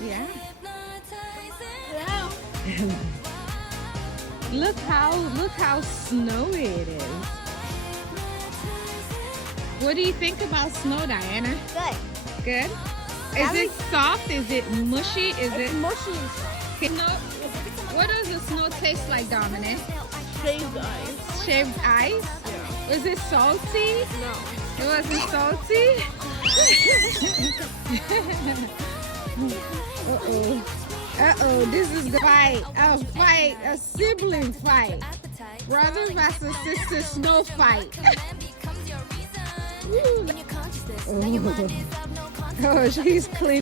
Yeah. Yeah. Look how snowy it is. What do you think about snow, Diana? Good. Good? Is it soft? Is it mushy? Is It's it mushy and soft. snow? What does the snow taste like, Dominic? Shaved ice. Shaved ice? Yeah. Was it salty? No. It wasn't salty? Uh-oh. Uh-oh, this is the fight. A fight, a sibling fight. Brother versus sister snow fight. Ooh. Oh, she's clean.